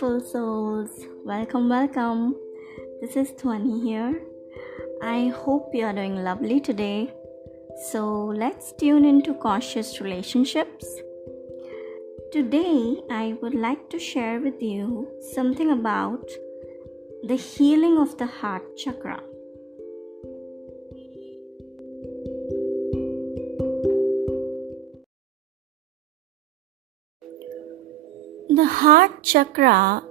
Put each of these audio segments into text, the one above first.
beautiful souls. Welcome. This is Twani here. I hope you are doing lovely today. So let's tune into Conscious Relationships. Today, I would like to share with you something about the healing of the heart chakra. The heart chakra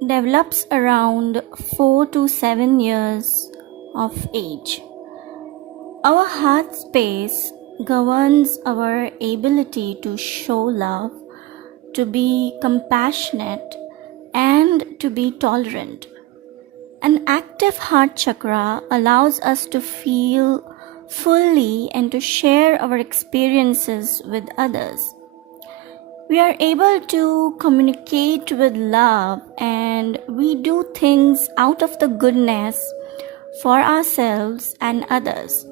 develops around 4 to 7 years of age. Our heart space governs our ability to show love, to be compassionate, and to be tolerant. An active heart chakra allows us to feel fully and to share our experiences with others. We are able to communicate with love, and we do things out of the goodness for ourselves and others.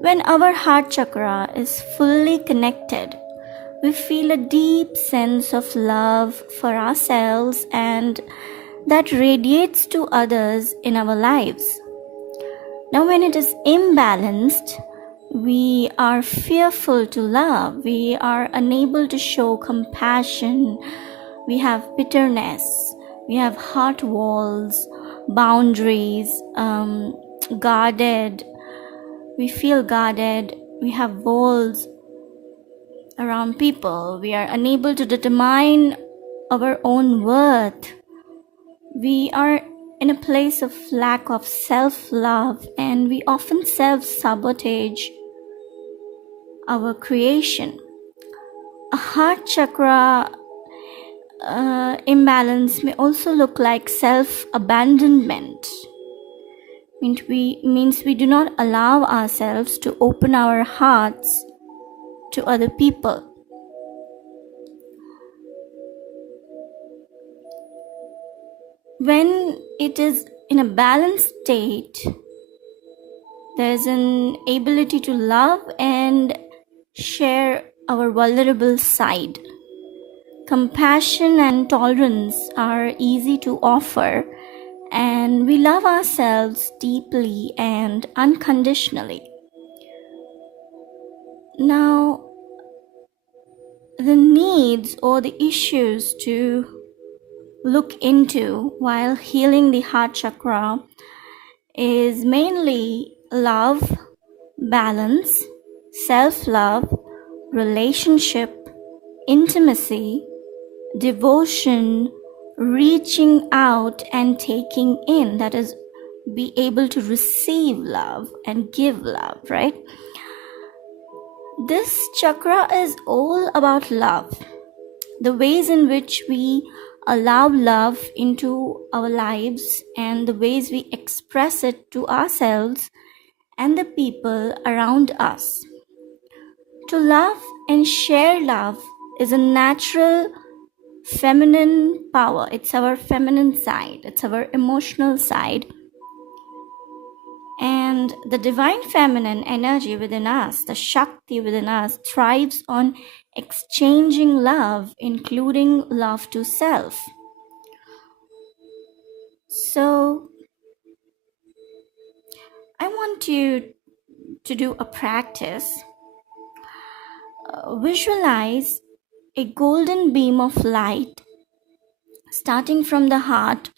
When our heart chakra is fully connected, we feel a deep sense of love for ourselves and that radiates to others in our lives. Now, when it is imbalanced, we are fearful to love, we are unable to show compassion, we have bitterness, we have heart walls, boundaries, guarded, we feel guarded, we have walls around people, we are unable to determine our own worth, we are in a place of lack of self-love, and we often self-sabotage our creation. A heart chakra imbalance may also look like self-abandonment. Means we do not allow ourselves to open our hearts to other people. When it is in a balanced state, there is an ability to love and share our vulnerable side. Compassion and tolerance are easy to offer, and we love ourselves deeply and unconditionally. Now, the needs or the issues to look into while healing the heart chakra is mainly love, balance, self-love, relationship, intimacy, devotion, reaching out and taking in, that is, be able to receive love and give love, right? This chakra is all about love, the ways in which we allow love into our lives and the ways we express it to ourselves and the people around us. To love and share love is a natural feminine power. It's our feminine side, it's our emotional side. And the divine feminine energy within us, the Shakti within us, thrives on exchanging love, including love to self. So, I want you to do a practice. Visualize a golden beam of light starting from the heart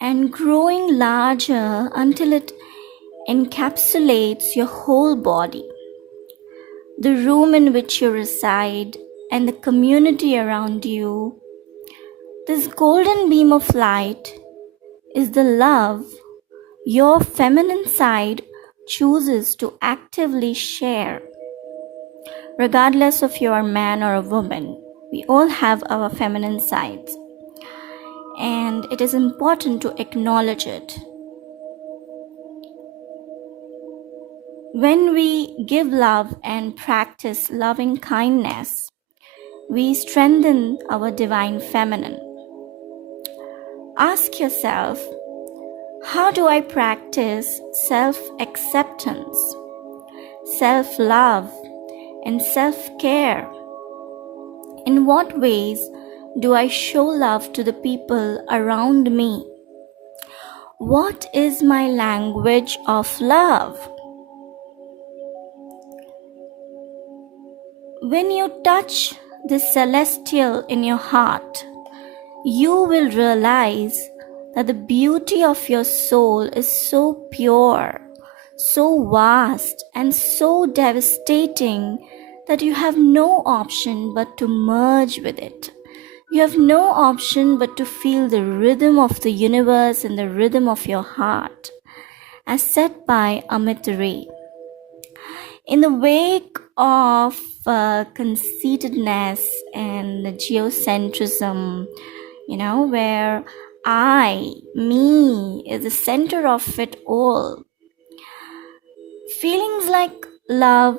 and growing larger until it encapsulates your whole body, the room in which you reside, and the community around you. This golden beam of light is the love your feminine side chooses to actively share. Regardless if you are a man or a woman, we all have our feminine sides, and it is important to acknowledge it. When we give love and practice loving kindness, we strengthen our divine feminine. Ask yourself, how do I practice self-acceptance, self-love, and self-care? In what ways do I show love to the people around me? What is my language of love? When you touch the celestial in your heart, you will realize that the beauty of your soul is so pure, so vast, and so devastating that you have no option but to merge with it. You have no option but to feel the rhythm of the universe and the rhythm of your heart, as said by Amit Ray. In the wake of conceitedness and geocentrism, where I, me, is the center of it all, feelings like love,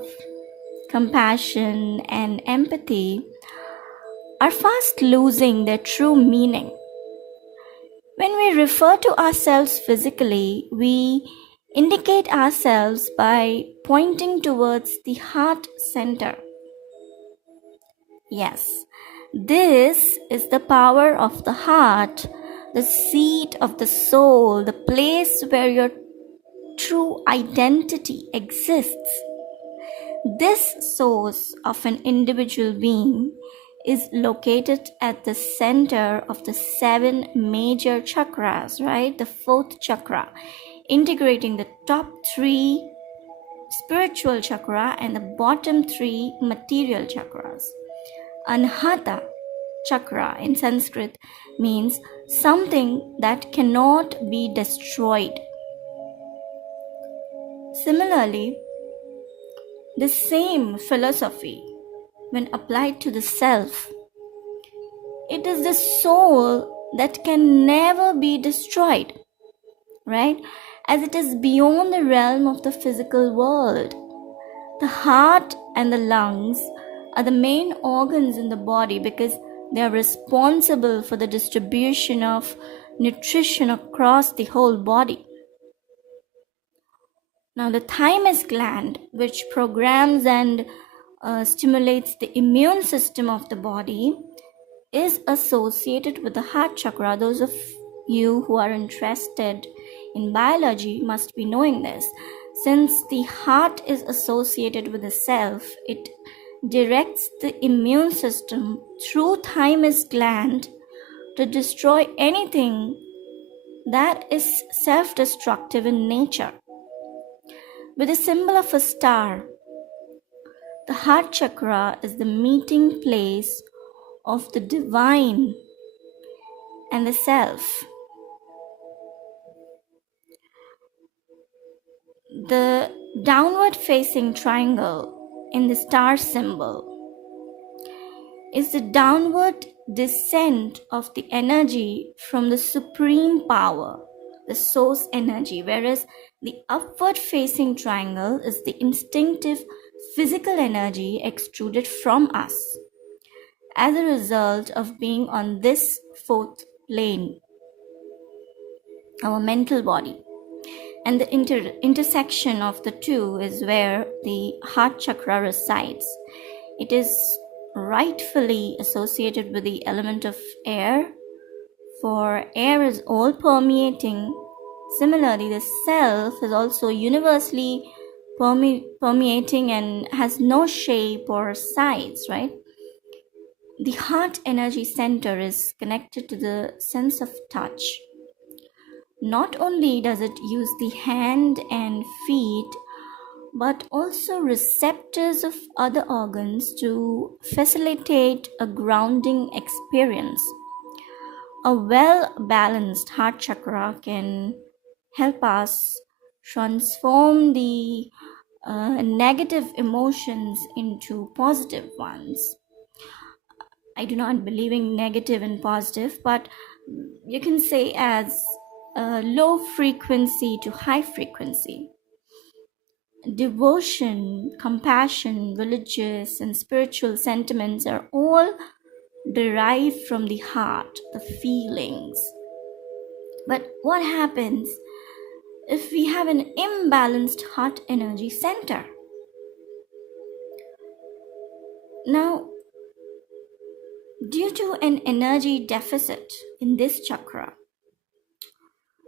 compassion, and empathy are fast losing their true meaning. When we refer to ourselves physically, we indicate ourselves by pointing towards the heart center. Yes, this is the power of the heart, the seat of the soul, the place where your true identity exists. This source of an individual being is located at the center of the 7 major chakras, right? The 4th chakra, integrating the top 3 spiritual chakra and the bottom 3 material chakras. Anahata chakra in Sanskrit means something that cannot be destroyed. Similarly, the same philosophy, when applied to the self, it is the soul that can never be destroyed, right? As it is beyond the realm of the physical world. The heart and the lungs are the main organs in the body because they are responsible for the distribution of nutrition across the whole body. Now, the thymus gland, which programs and stimulates the immune system of the body, is associated with the heart chakra. Those of you who are interested in biology must be knowing this. Since the heart is associated with the self, it directs the immune system through thymus gland to destroy anything that is self-destructive in nature. With the symbol of a star, the heart chakra is the meeting place of the divine and the self. The downward facing triangle in the star symbol is the downward descent of the energy from the supreme power, the source energy, whereas the upward facing triangle is the instinctive physical energy extruded from us as a result of being on this 4th plane, our mental body. And the intersection of the two is where the heart chakra resides. It is rightfully associated with the element of air, for air is all permeating. Similarly, the self is also universally permeating and has no shape or size, right? The heart energy center is connected to the sense of touch. Not only does it use the hand and feet, but also receptors of other organs to facilitate a grounding experience. A well-balanced heart chakra can help us transform the negative emotions into positive ones. I do not believe in negative and positive, but you can say as low frequency to high frequency. Devotion, compassion, religious and spiritual sentiments are all derived from the heart, the feelings. But what happens if we have an imbalanced heart energy center? Now, Due to an energy deficit in this chakra,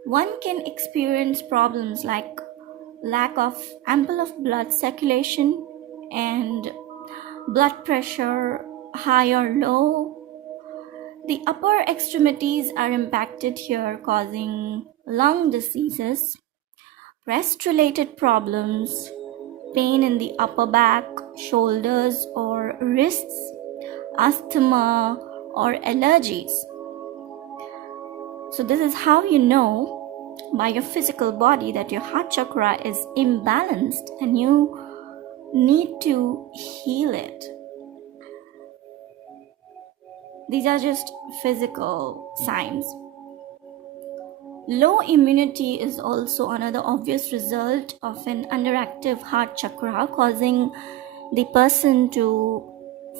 one can experience problems like lack of ample of blood circulation and blood pressure high or low. The upper extremities are impacted here, causing lung diseases, rest related problems, pain in the upper back, shoulders or wrists, asthma or allergies. So this is how you know by your physical body that your heart chakra is imbalanced and you need to heal it. These are just physical signs. Low immunity is also another obvious result of an underactive heart chakra, causing the person to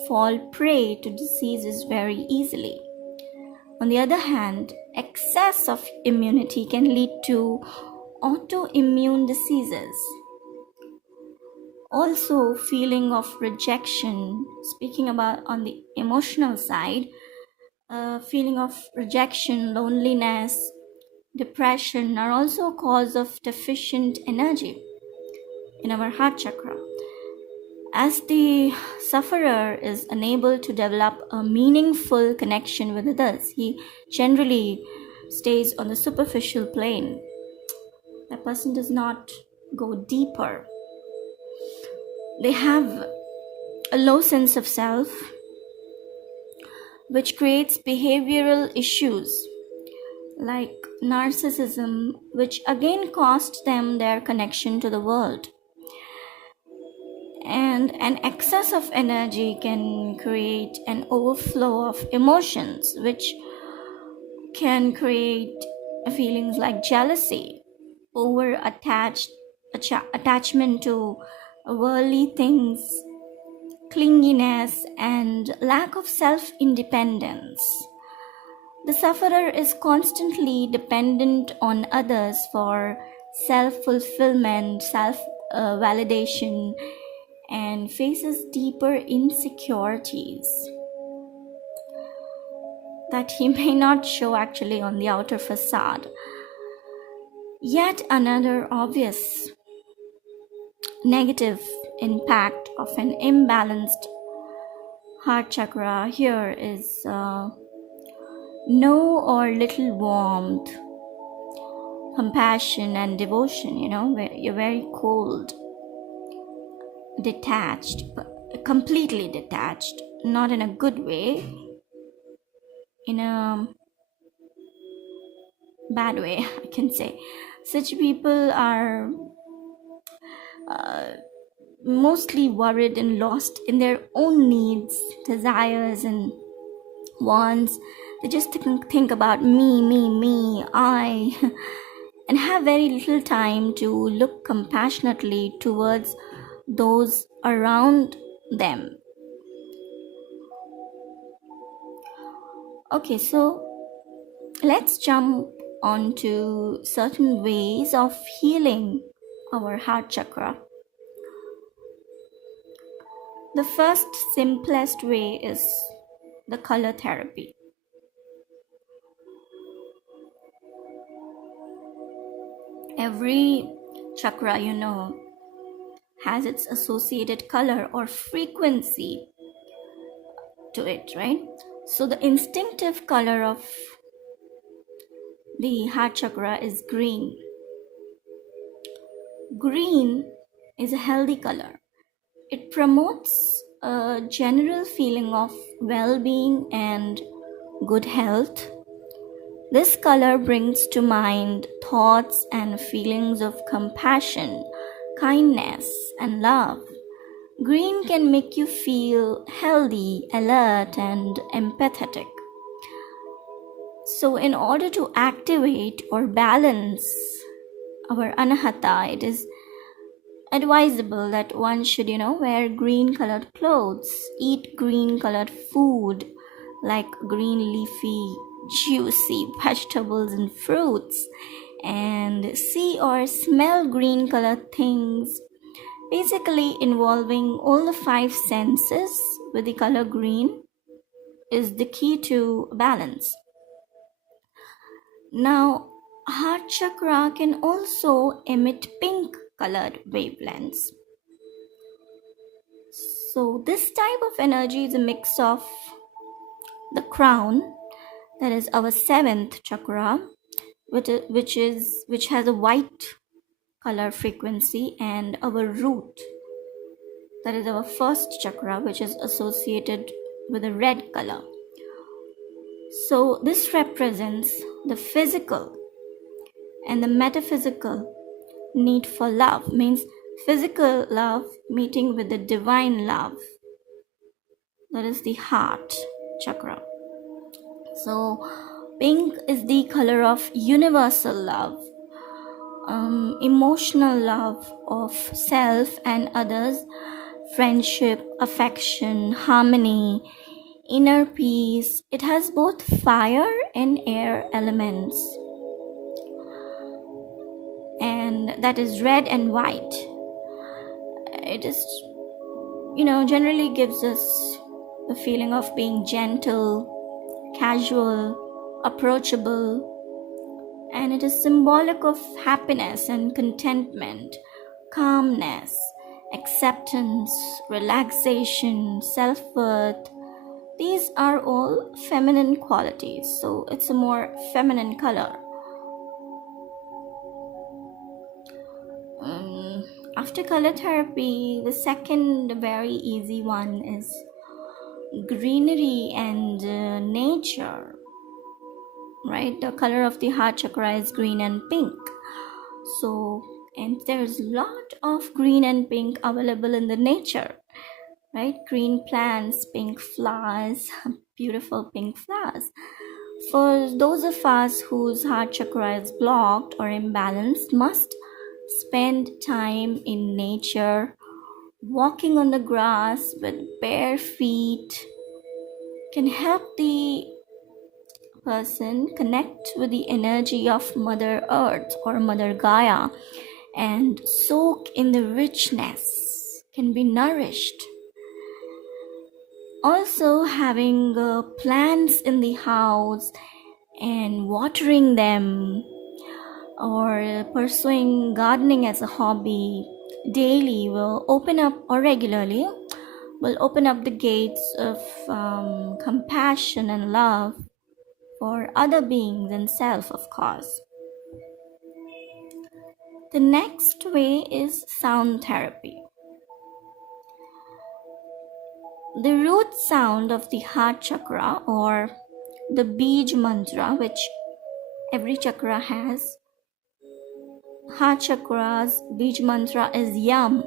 fall prey to diseases very easily. On the other hand, excess of immunity can lead to autoimmune diseases. Also, feeling of rejection, speaking about on the emotional side, feeling of rejection, loneliness, depression are also a cause of deficient energy in our heart chakra. As the sufferer is unable to develop a meaningful connection with others, he generally stays on the superficial plane. That person does not go deeper. They have a low sense of self, which creates behavioral issues like narcissism, which again costs them their connection to the world. And an excess of energy can create an overflow of emotions, which can create feelings like jealousy, attachment to worldly things, clinginess, and lack of self-independence. The sufferer is constantly dependent on others for self-fulfillment, self-validation, and faces deeper insecurities that he may not show actually on the outer facade. Yet another obvious negative impact of an imbalanced heart chakra here is no or little warmth, compassion, and devotion. Where you're very cold, detached, completely detached, not in a good way, in a bad way, I can say. Such people are mostly worried and lost in their own needs, desires, and wants. They just think about me, I, and have very little time to look compassionately towards those around them. Okay, so let's jump on to certain ways of healing our heart chakra. The first simplest way is the color therapy. Every chakra, has its associated color or frequency to it, right? So the instinctive color of the heart chakra is green. Green is a healthy color. It promotes a general feeling of well-being and good health. This color brings to mind thoughts and feelings of compassion, kindness, and love. Green can make you feel healthy, alert, and empathetic. So in order to activate or balance our anahata, it is advisable that one should, wear green colored clothes, eat green colored food like green leafy, juicy vegetables and fruits, and see or smell green colored things, basically involving all the 5 senses with the color green is the key to balance. Now, heart chakra can also emit pink colored wavelengths. So this type of energy is a mix of the crown, that is our 7th chakra, which has a white color frequency, and our root, that is our 1st chakra, which is associated with a red color. So this represents the physical and the metaphysical need for love, means physical love meeting with the divine love, that is the heart chakra. So pink is the color of universal love, emotional love of self and others, friendship, affection, harmony, inner peace. It has both fire and air elements, and that is red and white. It is, generally gives us the feeling of being gentle, casual, approachable, and it is symbolic of happiness and contentment, calmness, acceptance, relaxation, self-worth. These are all feminine qualities, so it's a more feminine color. After color therapy, the second very easy one is greenery and nature, right? The color of the heart chakra is green and pink. So, and there's a lot of green and pink available in the nature, right? Green plants, pink flowers, beautiful pink flowers. For those of us whose heart chakra is blocked or imbalanced, must spend time in nature. Walking on the grass with bare feet can help the person connect with the energy of Mother Earth or Mother Gaia and soak in the richness, can be nourished. Also, having plants in the house and watering them, or pursuing gardening as a hobby daily will open up, or regularly will open up the gates of compassion and love for other beings and self, of course. The next way is sound therapy. The root sound of the heart chakra, or the Bij mantra, which every chakra has, heart chakra's Bij mantra is Yum.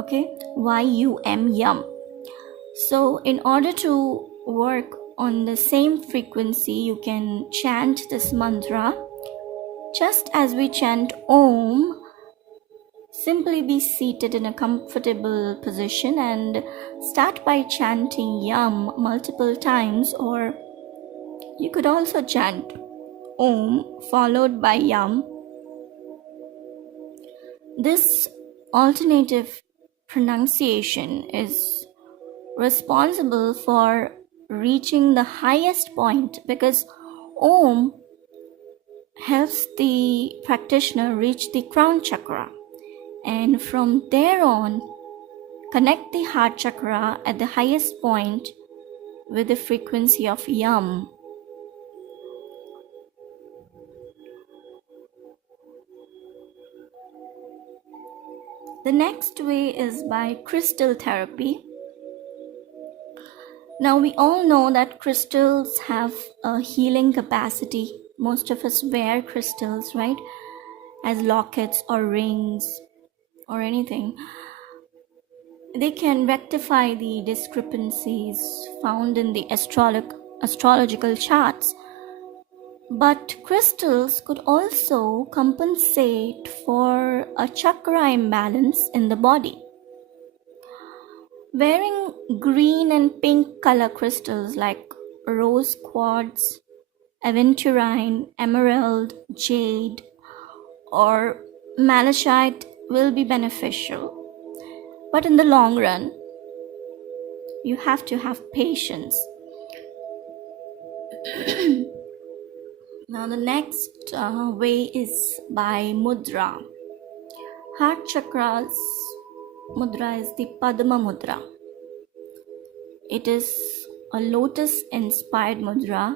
Okay, Y-U-M, Yum. So in order to work on the same frequency, you can chant this mantra just as we chant Om. Simply be seated in a comfortable position and start by chanting Yum multiple times, or you could also chant Om followed by Yum. This alternative pronunciation is responsible for reaching the highest point, because Om helps the practitioner reach the crown chakra, and from there on connect the heart chakra at the highest point with the frequency of Yum. The next way is by crystal therapy. Now we all know that crystals have a healing capacity. Most of us wear crystals, right? As lockets or rings or anything. They can rectify the discrepancies found in the astrological charts. But crystals could also compensate for a chakra imbalance in the body. Wearing green and pink color crystals like rose quartz, aventurine, emerald, jade, or malachite will be beneficial. But in the long run, You have to have patience. Now the next way is by mudra. Heart chakra's mudra is the Padma mudra. It is a lotus inspired mudra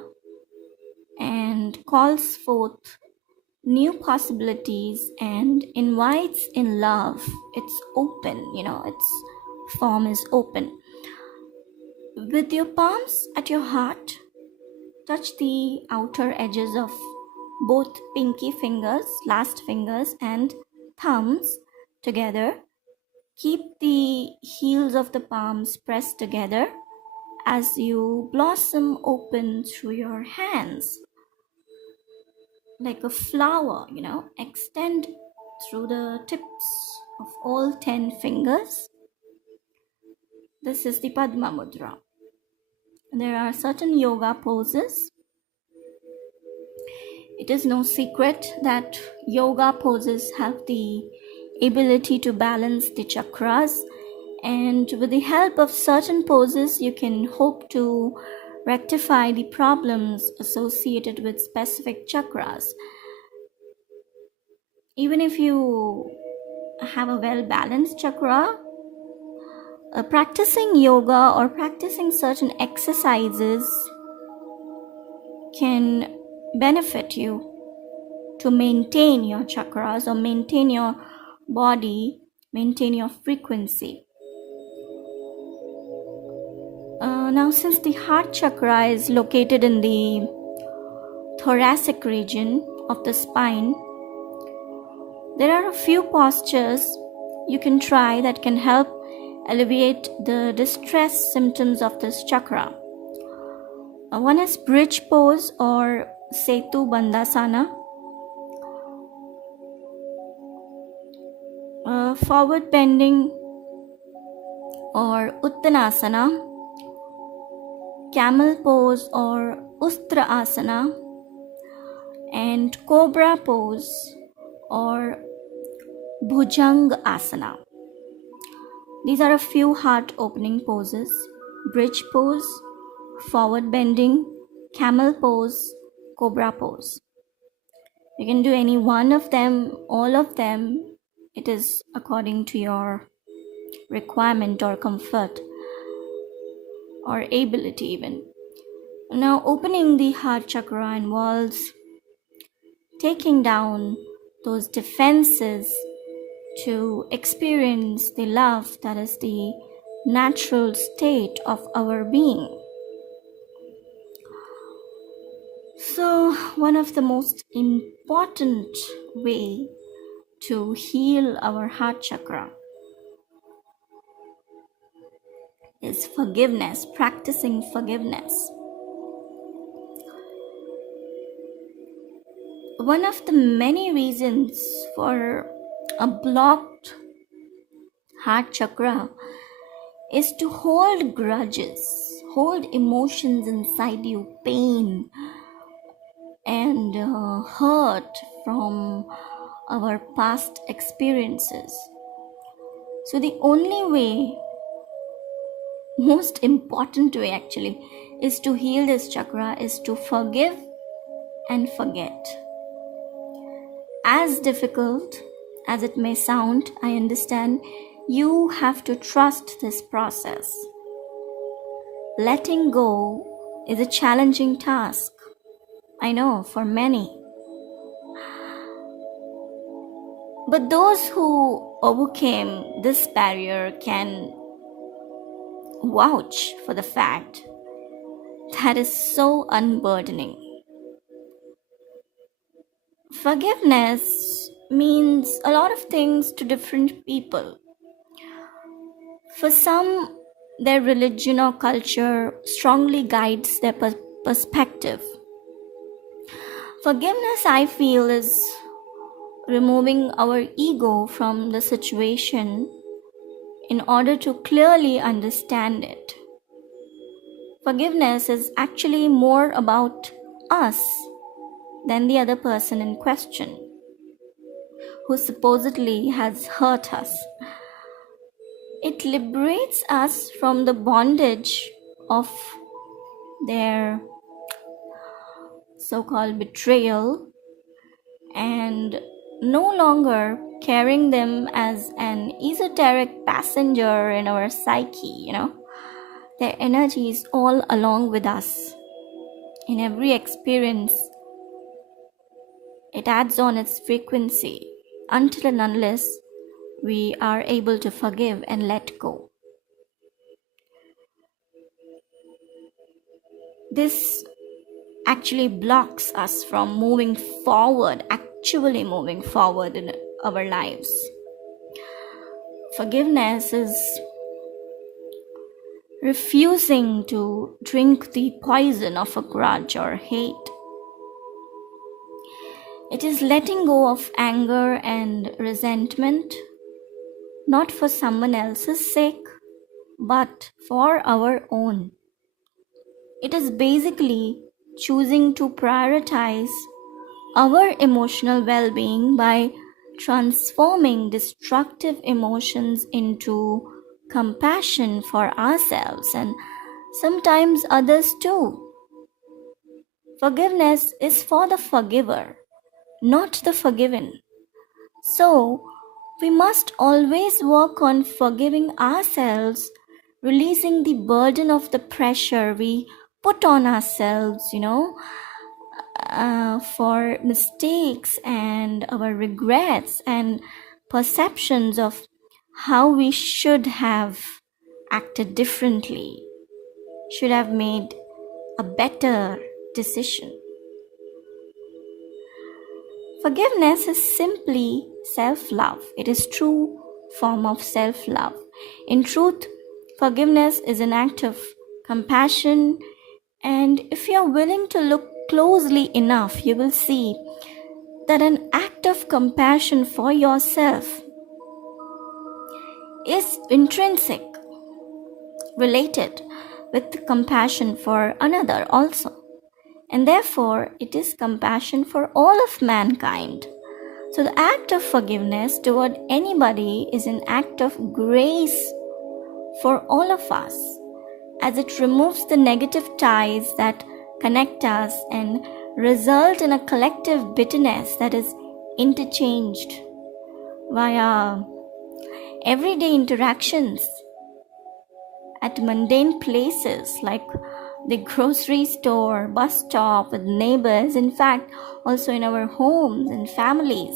and calls forth new possibilities and invites in love. It's open, its form is open. With your palms at your heart, touch the outer edges of both pinky fingers, last fingers, and thumbs together. Keep the heels of the palms pressed together as you blossom open through your hands. Like a flower, extend through the tips of all 10 fingers. This is the Padma Mudra. There are certain yoga poses. It is no secret that yoga poses have the ability to balance the chakras, and with the help of certain poses, you can hope to rectify the problems associated with specific chakras. Even if you have a well-balanced chakra, practicing yoga or practicing certain exercises can benefit you to maintain your chakras or maintain your body, maintain your frequency. Now, since the heart chakra is located in the thoracic region of the spine, there are a few postures you can try that can help alleviate the distress symptoms of this chakra. One is bridge pose or Setu Bandhasana. Forward bending or Uttanasana. Camel pose or Ustra Asana. And Cobra pose or Bhujanga Asana. These are a few heart opening poses. Bridge pose, forward bending, camel pose, cobra pose. You can do any one of them, all of them. It is according to your requirement or comfort or ability even. Now, opening the heart chakra involves taking down those defenses to experience the love that is the natural state of our being. So, one of the most important way to heal our heart chakra is forgiveness, practicing forgiveness. One of the many reasons for a blocked heart chakra is to hold grudges, hold emotions inside you, pain and hurt from our past experiences. So the only way, most important way actually, is to heal this chakra is to forgive and forget. As difficult as it may sound, I understand you have to trust this process. Letting go is a challenging task, I know, for many. But those who overcame this barrier can vouch for the fact that is so unburdening. Forgiveness means a lot of things to different people. For some, their religion or culture strongly guides their perspective. Forgiveness, I feel, is removing our ego from the situation in order to clearly understand it. Forgiveness is actually more about us than the other person in question who supposedly has hurt us. It liberates us from the bondage of their so-called betrayal and no longer carrying them as an esoteric passenger in our psyche, Their energy is all along with us. In every experience, it adds on its frequency until and unless we are able to forgive and let go. This actually blocks us from actually moving forward in our lives. Forgiveness is refusing to drink the poison of a grudge or hate. It is letting go of anger and resentment, not for someone else's sake, but for our own. It is basically choosing to prioritize our emotional well-being by transforming destructive emotions into compassion for ourselves and sometimes others too. Forgiveness is for the forgiver, not the forgiven. So, we must always work on forgiving ourselves, releasing the burden of the pressure we put on ourselves, for mistakes and our regrets and perceptions of how we should have acted differently, should have made a better decision. Forgiveness is simply self-love. It is true form of self-love. In truth, forgiveness is an act of compassion, and if you are willing to look closely enough, you will see that an act of compassion for yourself is intrinsic, related with compassion for another also. And therefore, it is compassion for all of mankind. So the act of forgiveness toward anybody is an act of grace for all of us, as it removes the negative ties that connect us and result in a collective bitterness that is interchanged via everyday interactions at mundane places like the grocery store, bus stop, with neighbors, in fact, also in our homes and families.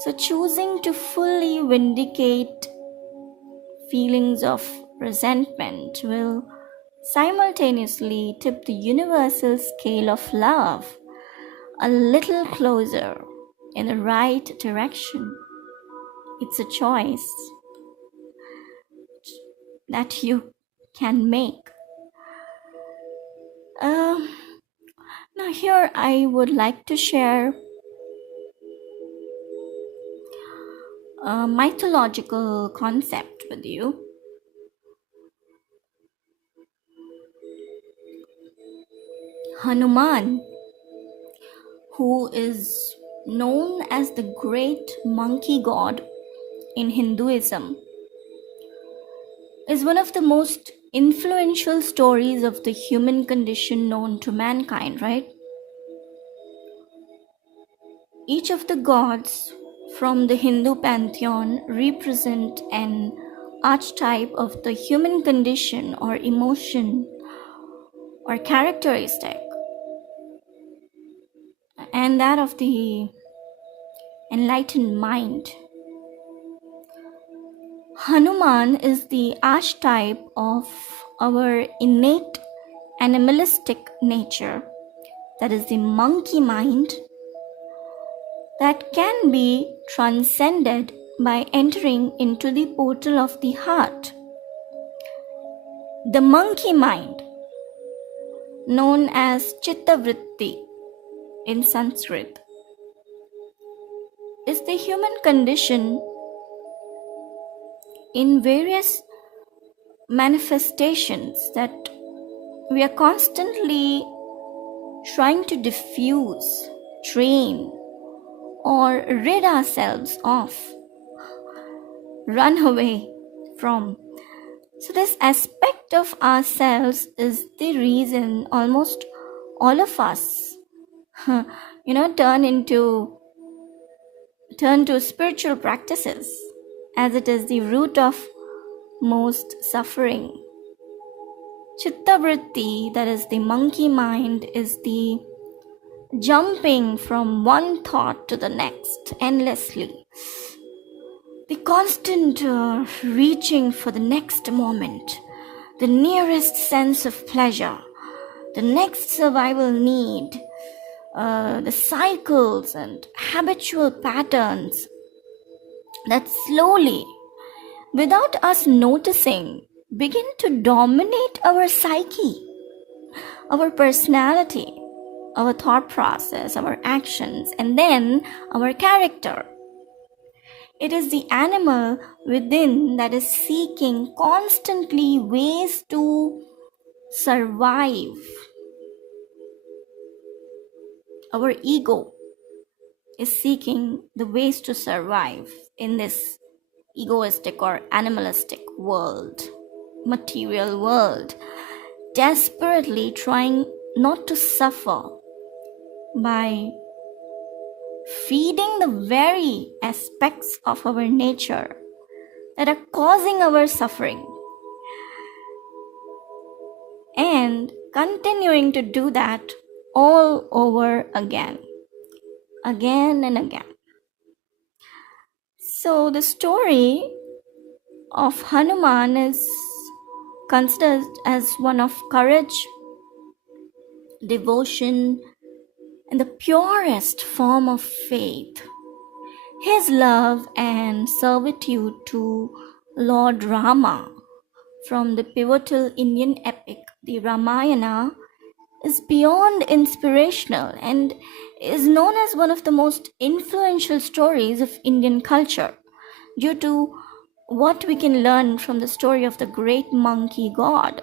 So choosing to fully vindicate feelings of resentment will simultaneously tip the universal scale of love a little closer in the right direction. It's a choice that you can make. Now here I would like to share a mythological concept with you. Hanuman, who is known as the great monkey god in Hinduism, is one of the most influential stories of the human condition known to mankind, right? Each of the gods from the Hindu pantheon represent an archetype of the human condition or emotion or characteristic, and that of the enlightened mind. Hanuman is the archetype of our innate animalistic nature, that is the monkey mind, that can be transcended by entering into the portal of the heart. The monkey mind, known as Chittavritti in Sanskrit, is the human condition in various manifestations that we are constantly trying to diffuse, train, or rid ourselves of, run away from. So this aspect of ourselves is the reason almost all of us turn to spiritual practices, as it is the root of most suffering. Chitta vritti, that is the monkey mind, is the jumping from one thought to the next endlessly, the constant reaching for the next moment, the nearest sense of pleasure, the next survival need, the cycles and habitual patterns that slowly, without us noticing, begin to dominate our psyche, our personality, our thought process, our actions, and then our character. It is the animal within that is seeking constantly ways to survive. Our ego is seeking the ways to survive in this egoistic or animalistic world, material world, desperately trying not to suffer by feeding the very aspects of our nature that are causing our suffering, and continuing to do that all over again and again. So the story of Hanuman is considered as one of courage, devotion, and the purest form of faith. His love and servitude to Lord Rama from the pivotal Indian epic, the Ramayana, is beyond inspirational and is known as one of the most influential stories of Indian culture due to what we can learn from the story of the great monkey god.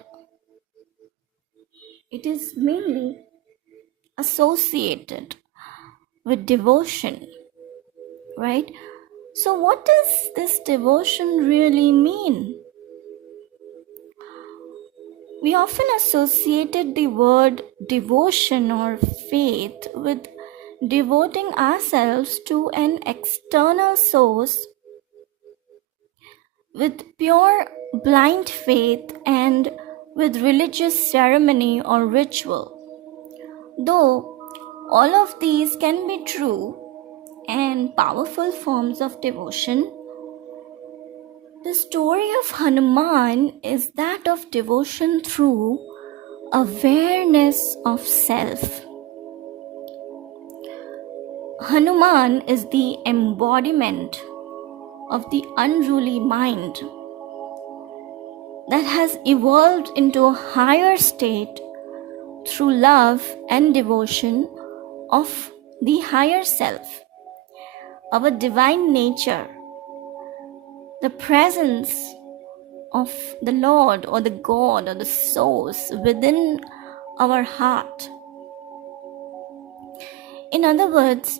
It is mainly associated with devotion, right? So what does this devotion really mean? We often associated the word devotion or faith with devoting ourselves to an external source with pure blind faith and with religious ceremony or ritual. Though all of these can be true and powerful forms of devotion, the story of Hanuman is that of devotion through awareness of self. Hanuman is the embodiment of the unruly mind that has evolved into a higher state through love and devotion of the higher self, our divine nature, the presence of the Lord or the God or the source within our heart. In other words,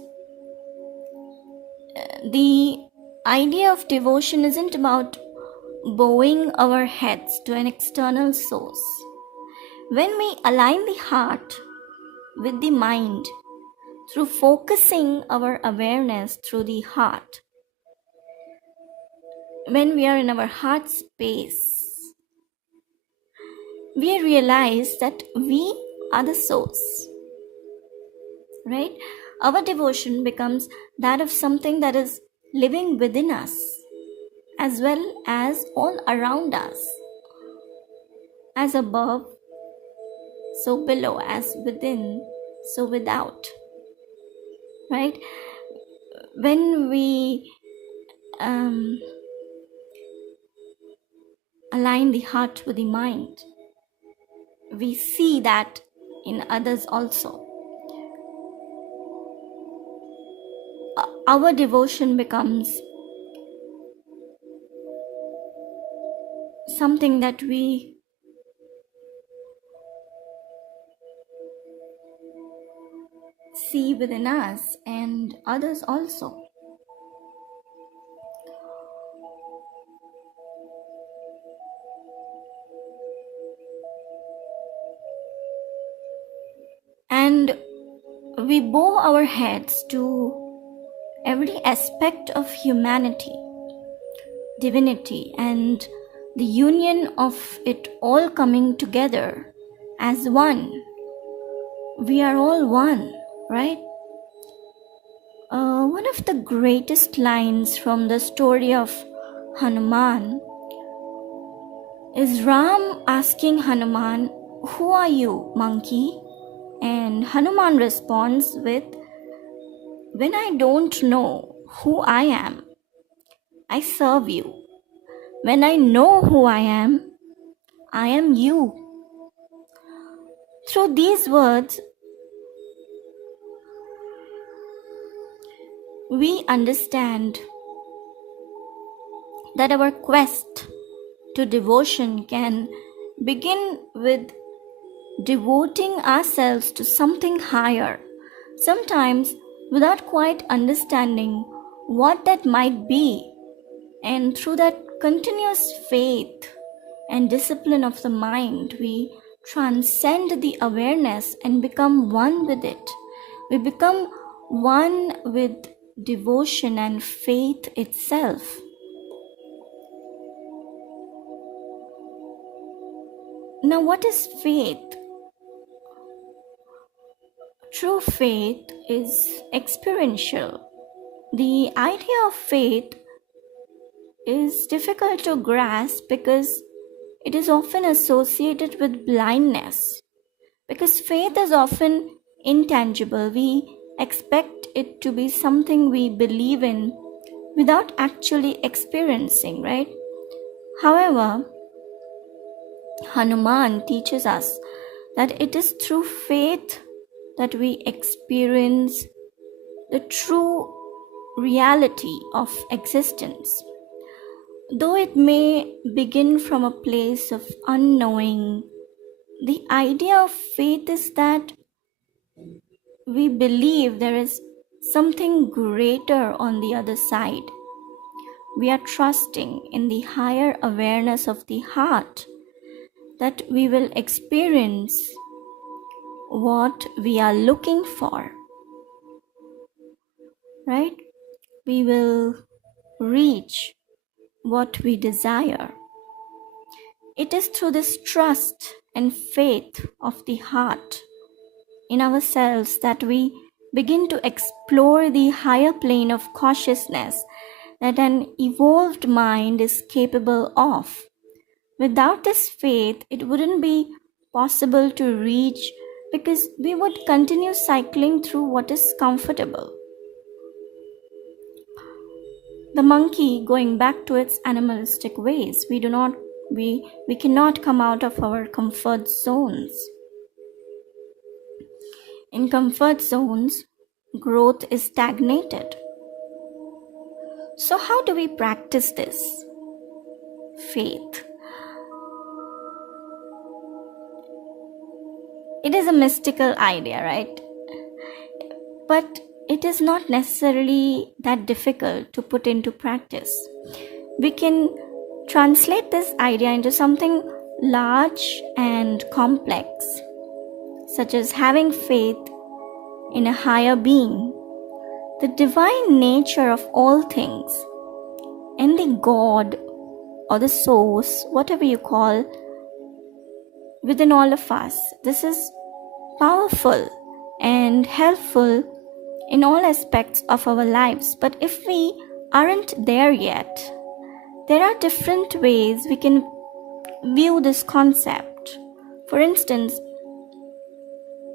the idea of devotion isn't about bowing our heads to an external source. When we align the heart with the mind through focusing our awareness through the heart, when we are in our heart space, we realize that we are the source, right? Our devotion becomes that of something that is living within us as well as all around us. As above, so below, as within, so without, right? When we align the heart with the mind, we see that in others also. Our devotion becomes something that we see within us and others also. we bow our heads to every aspect of humanity, divinity, and the union of it all coming together as one. We are all one, right? One of the greatest lines from the story of Hanuman is Ram asking Hanuman, "Who are you, monkey?" And Hanuman responds with, "When I don't know who I am, I serve you. When I know who I am you." Through these words, we understand that our quest to devotion can begin with devoting ourselves to something higher, sometimes without quite understanding what that might be. And through that continuous faith and discipline of the mind, we transcend the awareness and become one with it. We become one with devotion and faith itself. Now, what is faith? True faith is experiential. The idea of faith is difficult to grasp because it is often associated with blindness. Because faith is often intangible, we expect it to be something we believe in without actually experiencing, right? However, Hanuman teaches us that it is through faith that we experience the true reality of existence. Though it may begin from a place of unknowing, the idea of faith is that we believe there is something greater on the other side. We are trusting in the higher awareness of the heart that we will experience what we are looking for, right? We will reach what we desire. It is through this trust and faith of the heart in ourselves that we begin to explore the higher plane of consciousness that an evolved mind is capable of. Without this faith, it wouldn't be possible to reach because we would continue cycling through what is comfortable. The monkey going back to its animalistic ways, we cannot come out of our comfort zones. In comfort zones, growth is stagnated. So how do we practice this? Faith. It is a mystical idea, right? But it is not necessarily that difficult to put into practice. We can translate this idea into something large and complex, such as having faith in a higher being, the divine nature of all things, and the God or the source, whatever you call, within all of us. This is powerful and helpful in all aspects of our lives. But if we aren't there yet, there are different ways we can view this concept. For instance,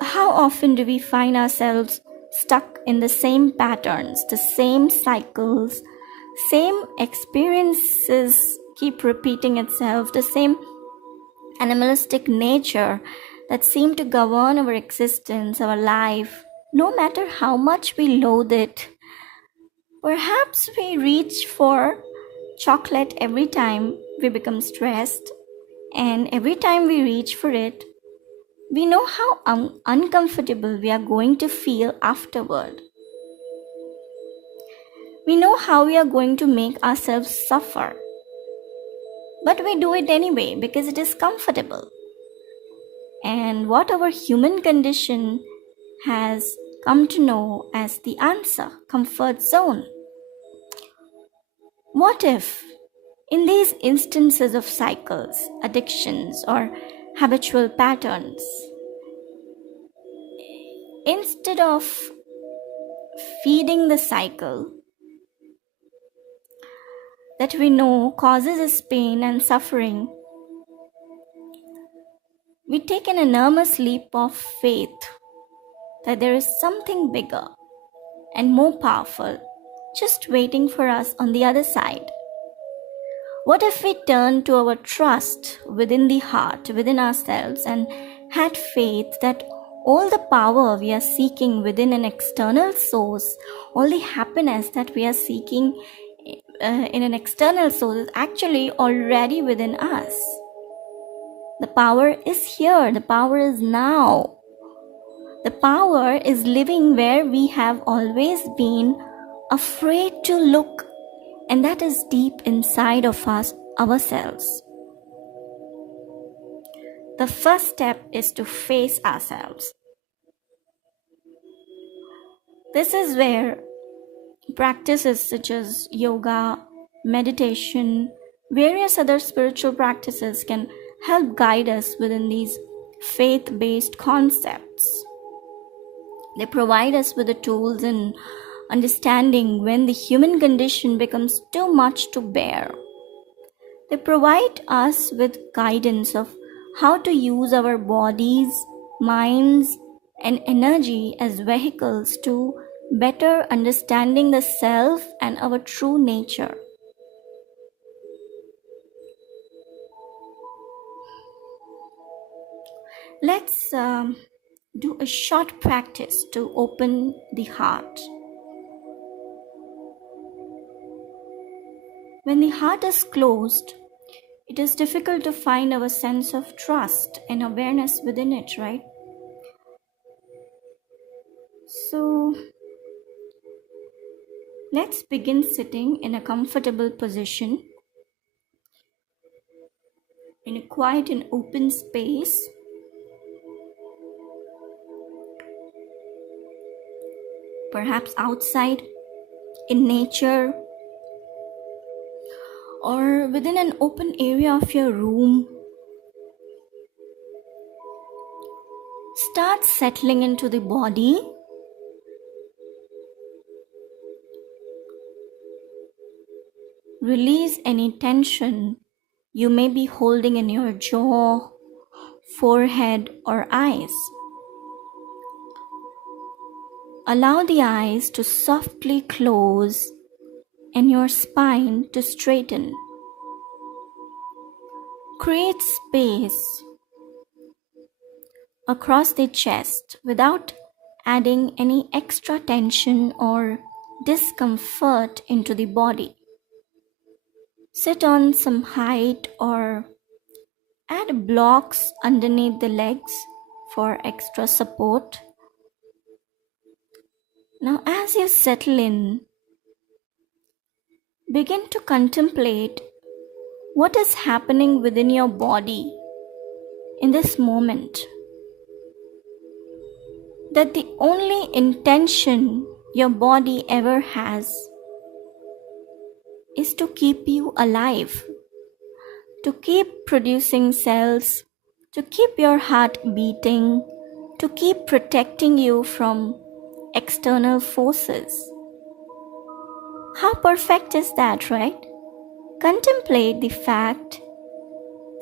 how often do we find ourselves stuck in the same patterns, the same cycles, same experiences keep repeating itself, the same animalistic nature that seem to govern our existence, our life, no matter how much we loathe it? Perhaps we reach for chocolate every time we become stressed, and every time we reach for it, we know how uncomfortable we are going to feel afterward. We know how we are going to make ourselves suffer. But we do it anyway because it is comfortable. And what our human condition has come to know as the answer, comfort zone. What if, in these instances of cycles, addictions, or habitual patterns, instead of feeding the cycle that we know causes us pain and suffering, we take an enormous leap of faith that there is something bigger and more powerful just waiting for us on the other side? What if we turn to our trust within the heart, within ourselves, and had faith that all the power we are seeking within an external source, all the happiness that we are seeking in an external source is actually already within us? The power is here, the power is now. The power is living where we have always been afraid to look, and that is deep inside of us, ourselves. The first step is to face ourselves. This is where practices such as yoga, meditation, various other spiritual practices can help guide us within these faith-based concepts. They provide us with the tools and understanding when the human condition becomes too much to bear. They provide us with guidance of how to use our bodies, minds, and energy as vehicles to better understanding the self and our true nature. Let's do a short practice to open the heart. When the heart is closed, it is difficult to find our sense of trust and awareness within it, right? So, let's begin sitting in a comfortable position, in a quiet and open space. Perhaps outside, in nature, or within an open area of your room. Start settling into the body. Release any tension you may be holding in your jaw, forehead, or eyes. Allow the eyes to softly close and your spine to straighten. Create space across the chest without adding any extra tension or discomfort into the body. Sit on some height or add blocks underneath the legs for extra support. Now, as you settle in, begin to contemplate what is happening within your body in this moment. That the only intention your body ever has is to keep you alive, to keep producing cells, to keep your heart beating, to keep protecting you from external forces. How perfect is that, right? Contemplate the fact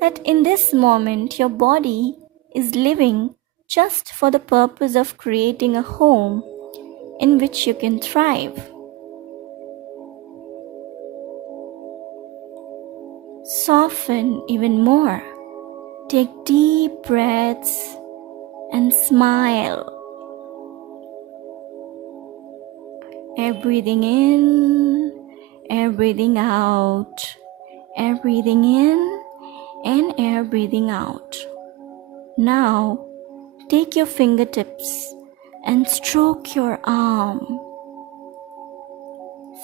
that in this moment your body is living just for the purpose of creating a home in which you can thrive. Soften even more. Take deep breaths and smile. Air breathing in, air breathing out, air breathing in, and air breathing out. Now, take your fingertips and stroke your arm.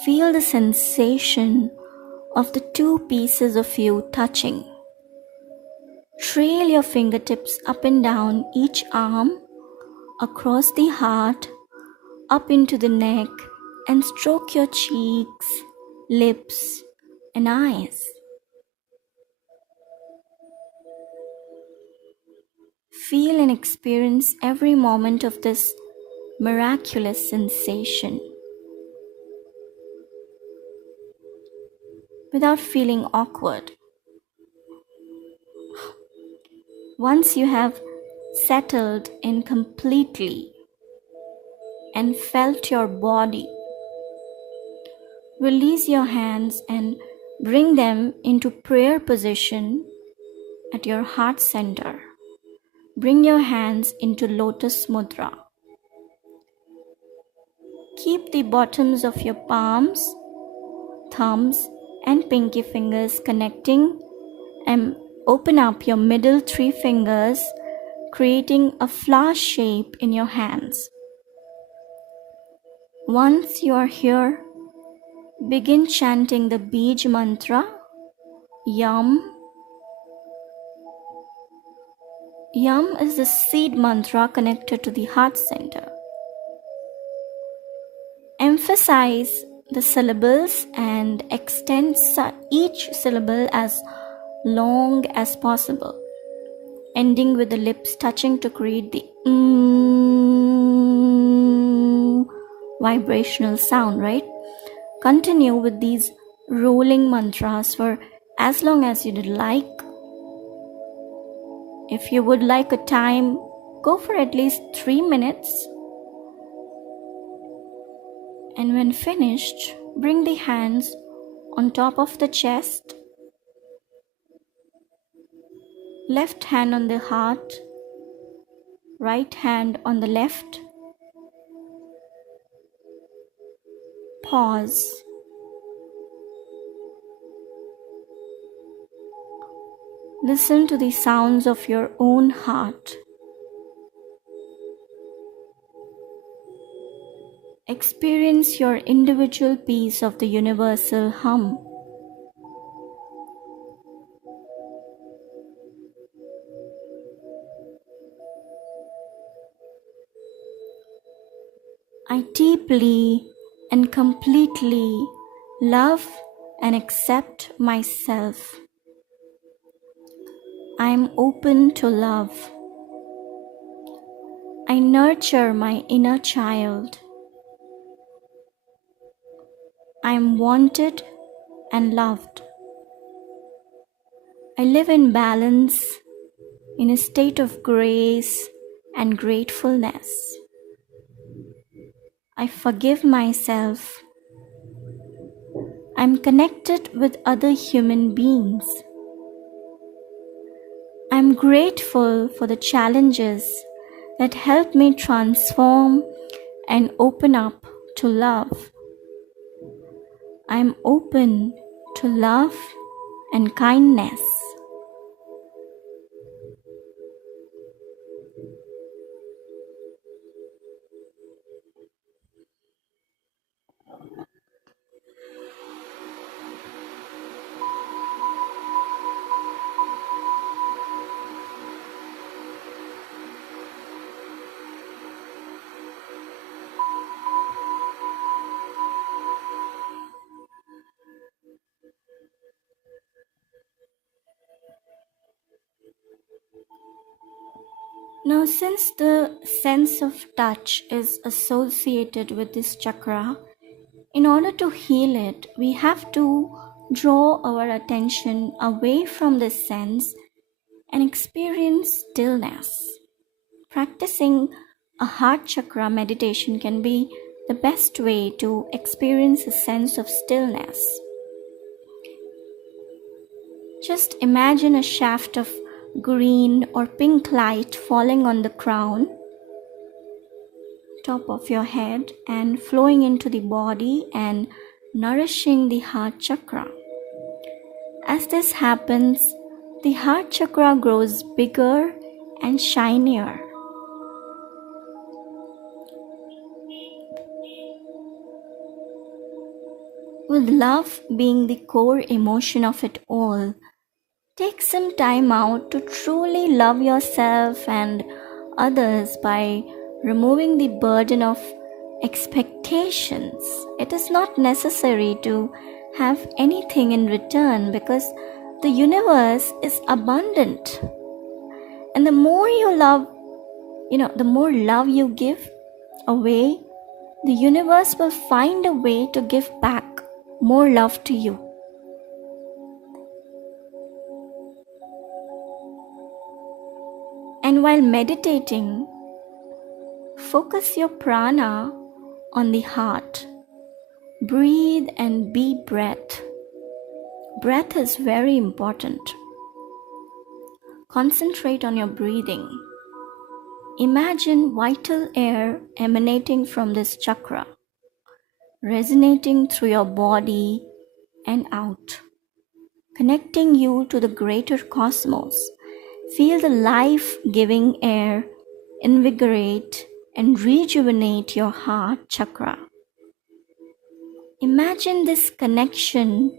Feel the sensation of the two pieces of you touching. Trail your fingertips up and down each arm, across the heart, up into the neck and stroke your cheeks, lips, and eyes. Feel and experience every moment of this miraculous sensation without feeling awkward. Once you have settled in completely and felt your body, release your hands and bring them into prayer position at your heart center. Bring your hands into lotus mudra. Keep the bottoms of your palms, thumbs, and pinky fingers connecting, and open up your middle three fingers, creating a flower shape in your hands. Once you are here, begin chanting the Bij mantra, Yum. Yum is the seed mantra connected to the heart center. Emphasize the syllables and extend each syllable as long as possible, ending with the lips touching to create the vibrational sound, right? Continue with these rolling mantras for as long as you would like. If you would like a time, go for at least 3 minutes. And when finished, bring the hands on top of the chest, left hand on the heart, right hand on the left. Pause. Listen to the sounds of your own heart. Experience your individual piece of the universal hum. I deeply and completely love and accept myself. I am open to love. I nurture my inner child. I am wanted and loved. I live in balance, in a state of grace and gratefulness. I forgive myself. I am connected with other human beings. I am grateful for the challenges that help me transform and open up to love. I am open to love and kindness. Now, since the sense of touch is associated with this chakra, in order to heal it, we have to draw our attention away from this sense and experience stillness. Practicing a heart chakra meditation can be the best way to experience a sense of stillness. Just imagine a shaft of green or pink light falling on the crown, top of your head, and flowing into the body and nourishing the heart chakra. As this happens, the heart chakra grows bigger and shinier. With love being the core emotion of it all, take some time out to truly love yourself and others by removing the burden of expectations. It is not necessary to have anything in return because the universe is abundant. And the more you love, the more love you give away, the universe will find a way to give back more love to you. And while meditating, focus your prana on the heart. Breathe and be breath. Breath is very important. Concentrate on your breathing. Imagine vital air emanating from this chakra, resonating through your body and out, connecting you to the greater cosmos. Feel the life-giving air invigorate and rejuvenate your heart chakra. Imagine this connection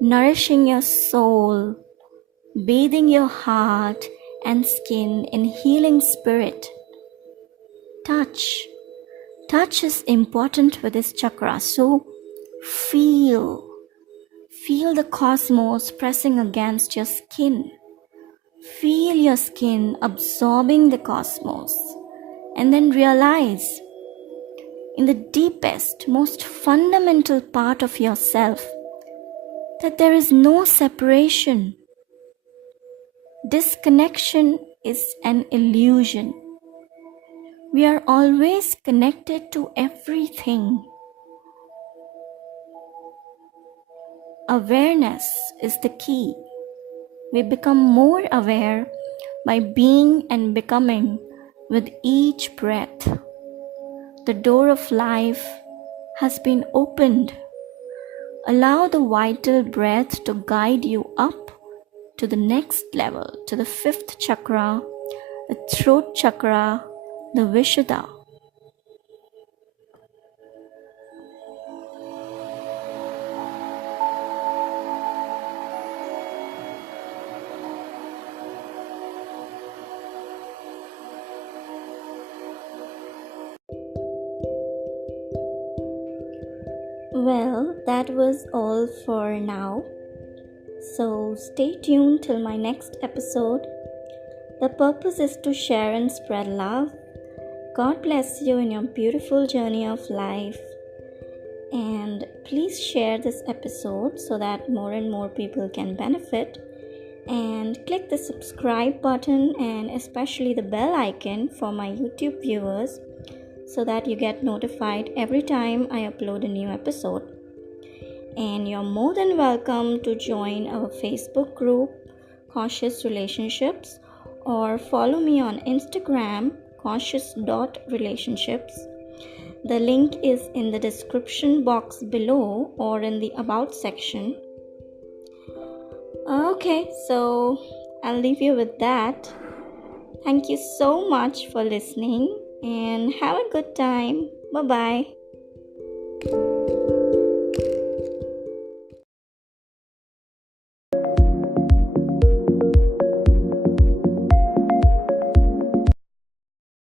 nourishing your soul, bathing your heart and skin in healing spirit. Touch is important for this chakra, so feel the cosmos pressing against your skin. Feel your skin absorbing the cosmos, and then realize in the deepest, most fundamental part of yourself that there is no separation. Disconnection is an illusion. We are always connected to everything. Awareness is the key. We become more aware by being and becoming with each breath. The door of life has been opened. Allow the vital breath to guide you up to the next level, to the 5th chakra, the throat chakra, the Vishuddha. Well, that was all for now. So stay tuned till my next episode. The purpose is to share and spread love. God bless you in your beautiful journey of life. And please share this episode so that more and more people can benefit. And click the subscribe button and especially the bell icon for my YouTube viewers so that you get notified every time I upload a new episode. And you're more than welcome to join our Facebook group, Conscious.Relationships, or follow me on Instagram, Conscious.Relationships. The link is in the description box below or in the About section. Okay, so I'll leave you with that. Thank you so much for listening and have a good time. Bye-bye.